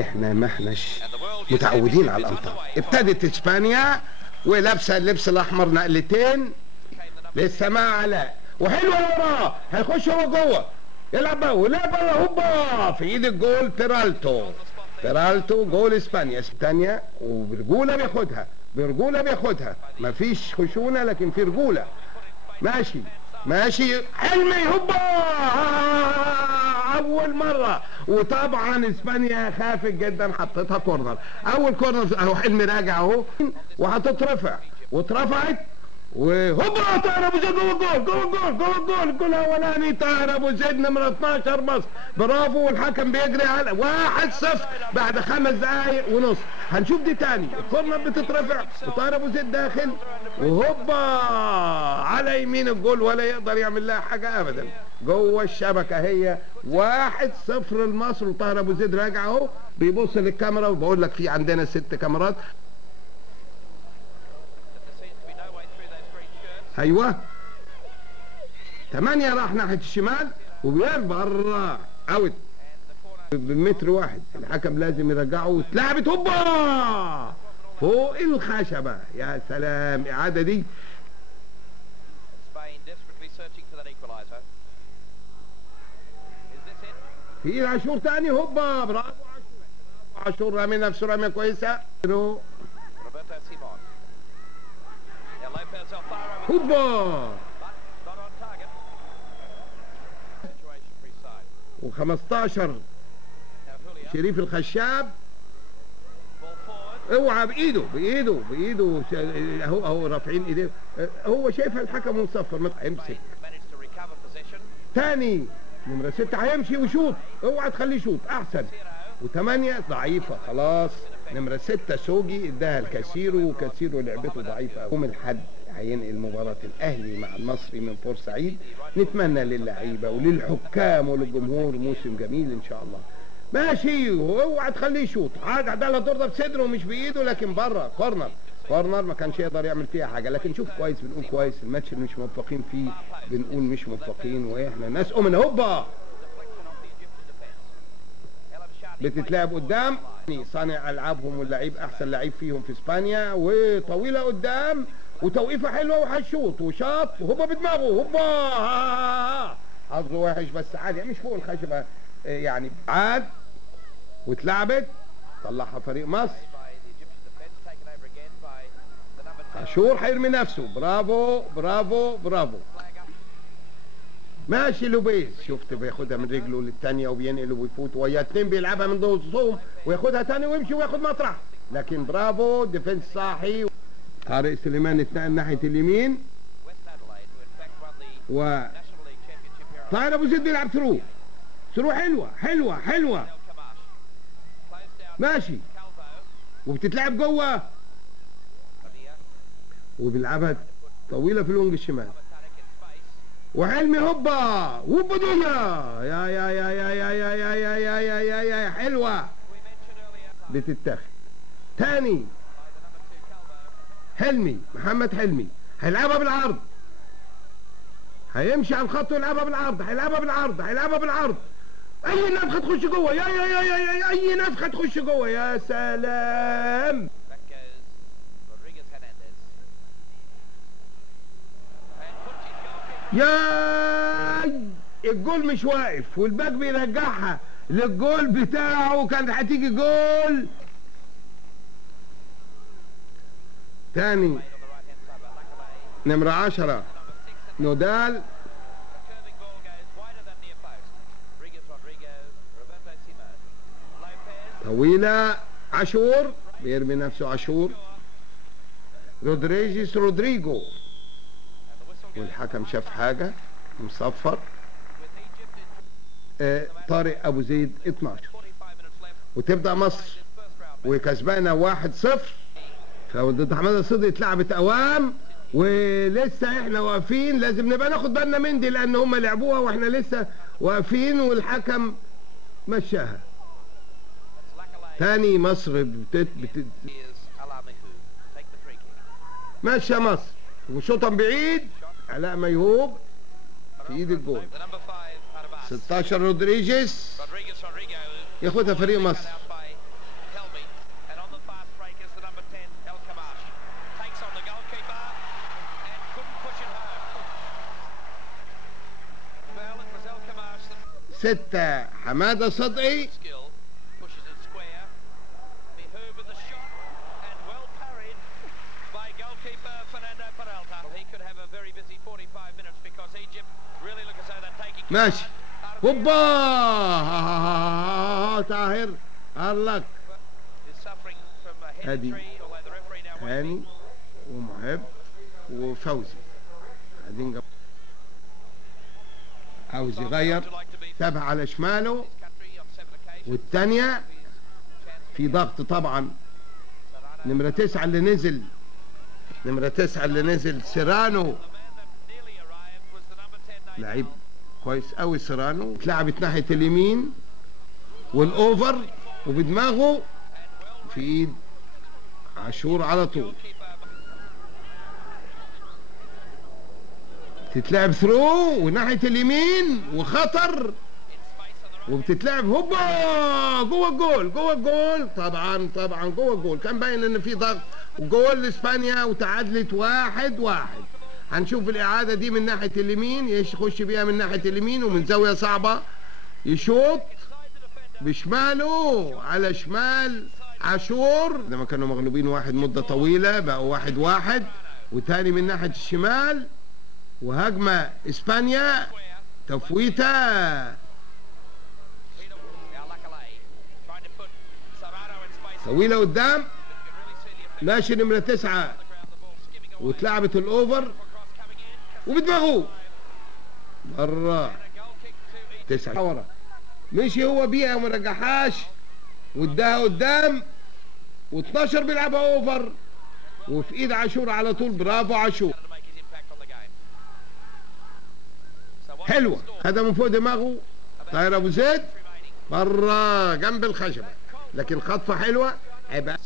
احنا ما احناش متعودين على الامطار. ابتدت اسبانيا ولابسه اللبس الاحمر نقلتين لسه مع علاء، وحلوه وراه، هيخش هو جوه يلعب بقى ولعب بره، هوبا في ايد الجول بيرالتو جول اسبانيا وبرجوله بياخدها، مفيش خشونه لكن في رجوله. ماشي حلمي هوبا اول مره، وطبعا اسبانيا خافت جدا حطيتها كورنر، اول كورنر اهو حلمي راجع اهو وهتترفع واترفعت وهوبا طاهر ابو زيد جوه الجول الاولاني، طاهر ابو زيد نمره 12 مصر، برافو. والحكم بيجري على 1-0 بعد 5 دقايق ونص. هنشوف دي تاني، الكورنر بتترفع وطاهر ابو زيد داخل وهوبا على يمين الجول ولا يقدر يعمل لها حاجه ابدا، جوه الشبكه هي 1-0 لمصر. وطاهر ابو زيد راجع اهو بيبص للكاميرا، وبقول لك في عندنا 6 كاميرات. ايوه 8 راح ناحيه الشمال وبره اوت بمتر واحد، الحكم لازم يرجعه واتلعبت هوبا فوق الخشبه. يا سلام اعاده دي. في عاشور تاني هوبا، برافو عاشور رامي نفسه راميه كويسه هوبا و15 شريف الخشاب، اوعى بايده اهو رافعين ايديه، هو شايفها الحكم مصفر. امسك تاني نمره 6 هيمشي وشوط، اوعى تخليه يشوط احسن. و8 ضعيفه خلاص، نمره 6 سوجي اداها الكاسيرو، وكاسيرو لعبته ضعيفه. يوم الاحد هينقل مباراة الأهلي مع المصري من بورسعيد. نتمنى للعيبة وللحكام وللجمهور موسم جميل إن شاء الله. ماشي واوعى تخليه يشوط، عاد عدالة ترضى بصدره ومش بإيده، لكن بره كورنر ما كانش يقدر يعمل فيها حاجة. لكن شوف كويس بنقول كويس، الماتش اللي مش موفقين فيه بنقول مش موفقين، وإحنا ناس من هوبا بتتلعب قدام صانع ألعابهم واللعيب أحسن لعيب فيهم في إسبانيا، وطويلة قدام وتوقيفه حلوه وهيشوط وشاط وهوبا بدماغه هوبا، حظه وحش بس عادي مش فوق الخشبه يعني. عاد واتلعبت طلعها فريق مصر، عاشور هيرمي نفسه، برافو. ماشي لوبيز، شفت بياخدها من رجله للثانيه وبينقل وبيفوت ويا 2 بيلعبها من ضوء وياخدها ثاني ويمشي وياخد مطرح، لكن برافو ديفنس صاحي. طارق سليمان اتنقل ناحيه اليمين، و طاهر ابو زيد بيلعب ثرو حلوه ماشي، وبتتلعب جوه وبيلعبها طويله في الونج الشمال، وحلمي هوبا دنيا يا حلوه بتتاخد تاني. محمد حلمي هيلعبها بالعرض، هيمشي على الخط ويلعبها بالعرض، اي نفخه تخش جوه، اي نفخه تخش جوه، يا سلام. يا الجول مش واقف والباك بيرجعها للجول بتاعه، كانت هتيجي جول تاني. نمرة 10 نودال، طويلة عاشور بيرمي نفسه، عاشور رودريجو، والحكم شاف حاجة مصفر. طارق ابو زيد 12، وتبدأ مصر وكسبانة 1-0. فضد حماد الصدقي اتلعبت اوام، ولسه احنا واقفين، لازم نبقى ناخد بالنا من دي لان هم لعبوها واحنا لسه واقفين، والحكم مشاها. تاني مصر ماشيه مصر وشوطا بعيد، علاء ميهوب في ايد الجول. 16 رودريجيز ياخدها فريق مصر، 6 حمادة صدقي. ماشي هوبا طاهر هارلك ادي هاني ومحب وفوزي قاعدين عاوز يغير، سابها على شماله، والتانية في ضغط طبعا. نمرة 9 اللي نزل، نمرة 9 اللي نزل سيرانو، لعيب كويس قوي سيرانو. اتلعبت ناحية اليمين والاوفر وبدماغه في ايد عاشور على طول. تتلعب ثرو وناحية اليمين وخطر، وبتتلعب هوبا جوه الجول، جوه الجول طبعا طبعا جوه الجول. كان باين ان في ضغط جول لاسبانيا وتعادلت 1-1. هنشوف الاعاده دي من ناحيه اليمين، يخش بيها من ناحيه اليمين ومن زاويه صعبه، يشوط بشماله على شمال عاشور. لما كانوا مغلوبين 1 مده طويله بقوا 1-1، وتاني من ناحيه الشمال وهجمه اسبانيا تفويته طويله قدام. ماشي نمره 9 واتلعبت الاوفر وبدماغه بره 9 ورا، مشي هو بيها وما رجعهاش واداها قدام، و12 بيلعبها اوفر وفي ايد عاشور على طول. برافو عاشور، حلوه، خدها من فوق دماغه طاهر ابو زيد بره جنب الخشبه، لكن خطفه حلوه. هيبقى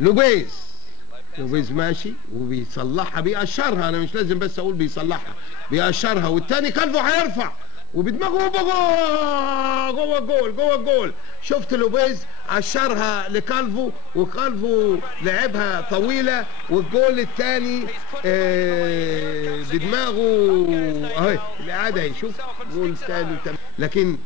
لوبيز، لوبيز ماشي وبيصلحها، بيقشرها، انا مش لازم بس اقول بيصلحها، بيقشرها، والتاني كالفو هيرفع وبدماغه جوه الجول، جوه الجول. شفت لوبيز قشرها لكالفو، وكالفو لعبها طويله، والجول الثاني بدماغه اهي. الاعاده اهي، شوف جول ثاني. لكن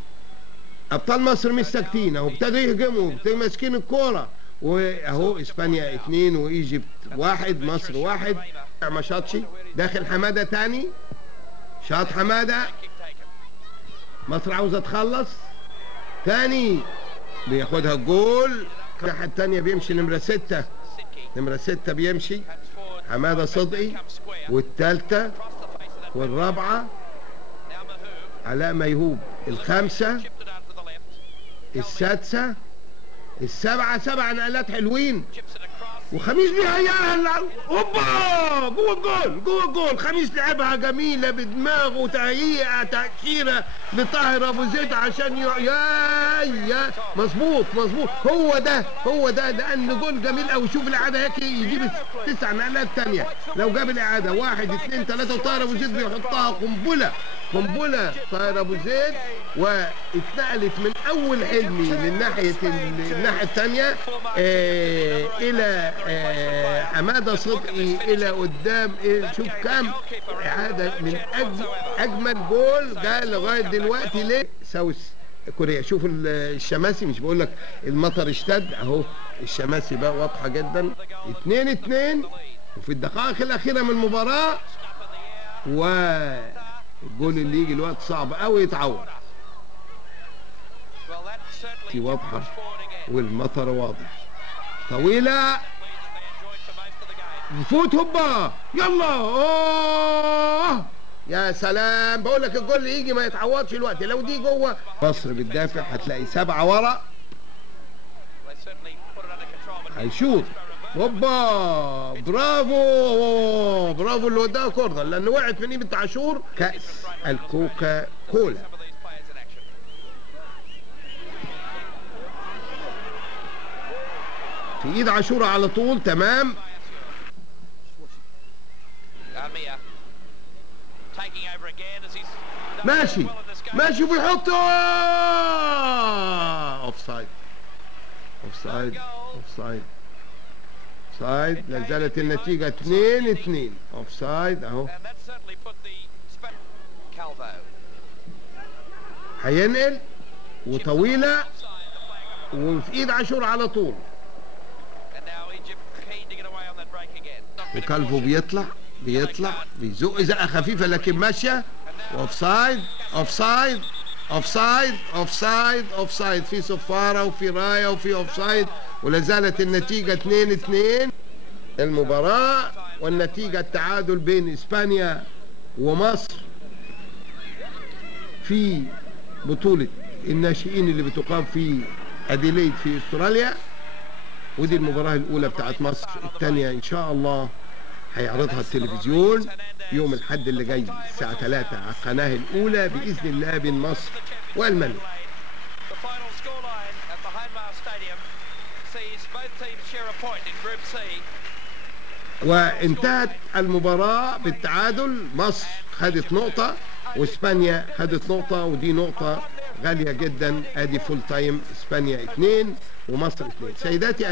ابطال مصر مش ساكتين اهو، ابتدوا يهجموا، ابتدوا ماسكين الكوره، واهو اسبانيا 2 وايجيبت 1، مصر 1. ما شاطش، داخل حماده تاني، شاط حماده، مصر عاوزه تخلص تاني، بياخدها الجول. الناحيه التانيه بيمشي نمره 6، نمره 6 بيمشي حماده صدقي، والثالثه والرابعه علاء ميهوب، الخامسه السادسه السابعه، 7 نقلات حلوين. وخميس بيهيئها هوبا جوه الجول، جوه الجول. خميس لعبها جميله بدماغه، تهيئه تاشيره لطاهر ابو زيد عشان يا مظبوط مظبوط. هو ده لان جول جميل قوي. شوف الاعاده هيك يجيب 9 نقلات ثانيه. لو جاب الاعاده 1 2 3 وطاهر ابو زيد بيحطها قنبله قنبله طاهر ابو زيد، واتنقلت من اول حلمي للناحيه الناحيه الثانيه الى حماده صدقي الى قدام. شوف كام اعاده من اجمل جول جاء لغايه دلوقتي لساوث كوريا. شوف الشماسي، مش بقول لك المطر اشتد اهو، الشماسي بقى واضحه جدا. 2-2 وفي الدقائق الاخيره من المباراه، والجول اللي يجي الوقت صعب قوي يتعوض. دي واضحه والمطر واضح، طويله نفوت هوبا يلا. اوه يا سلام، بقول لك الجول اللي يجي ما يتعوضش الوقت. لو دي جوه مصر بتدافع هتلاقي 7 ورا، هيشوط هوبا. برافو برافو اللي وداها كورنر، لان وقعت من ايد عاشور. كأس الكوكا كولا في ايد عاشور على طول. تمام ماشي ماشي وبيحط اوف سايد اوف سايد اوف سايد سايد. لا زالت النتيجة 2-2 اوف سايد اهو. هينقل وطويلة وفي ايد عاشور على طول، وكالفو بيطلع بيزق زقة خفيفة لكن ماشية، واوفسايد اوفسايد اوفسايد اوفسايد اوفسايد، في صفارة وفي راية وفي اوفسايد، ولا زالت النتيجة 2-2 المباراة، والنتيجة التعادل بين اسبانيا ومصر في بطولة الناشئين اللي بتقام في أديليد في استراليا. ودي المباراة الأولى بتاعت مصر، الثانية إن شاء الله هيعرضها التلفزيون يوم الأحد اللي جاي الساعة 3 على القناة الأولى بإذن الله بين مصر وألمانيا. وانتهت المباراة بالتعادل، مصر خدت نقطة واسبانيا خدت نقطة، ودي نقطة غالية جدا. ادي فول تايم، اسبانيا 2 ومصر 2. سيداتي